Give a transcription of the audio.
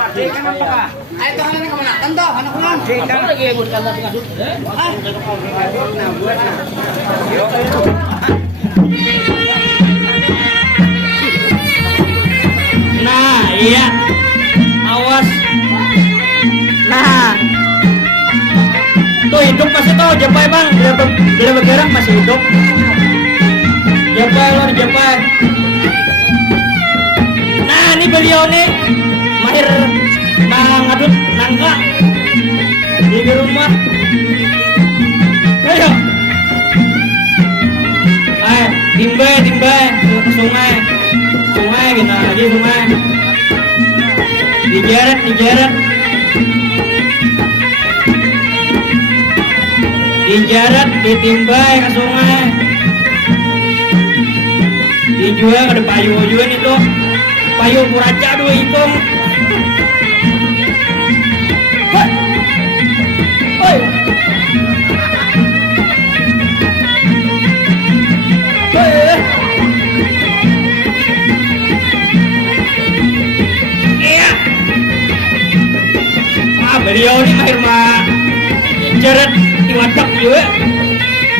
Ayo tuh anak kemana? Tentu anak ulang. Kamu lagi ikut kantor ngadut. Nah, iya. Awas. Nah. Tuh hidup masih tuh Jepai bang. Bila bergerak masih hidup. Jepai lo di Jepai. Nah, ini beliau nih mahir ngadut nangka di rumah. Ayo. Ayo, timbe ke sungai. Sungai kita lagi sungai. Dijeret. Dijeret, ditimbai ke sungai. Dijual ada payu-payuan itu. Payu kuraca 2 ikong. Hoi. Iya. Beliau ini mahir mah jeret diwacak juga.